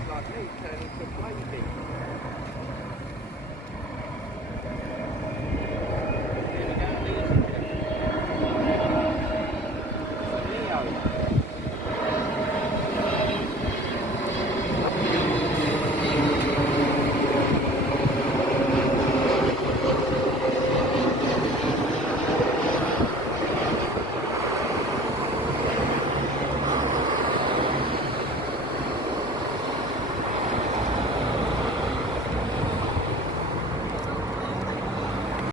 it's like me turning to a play thing.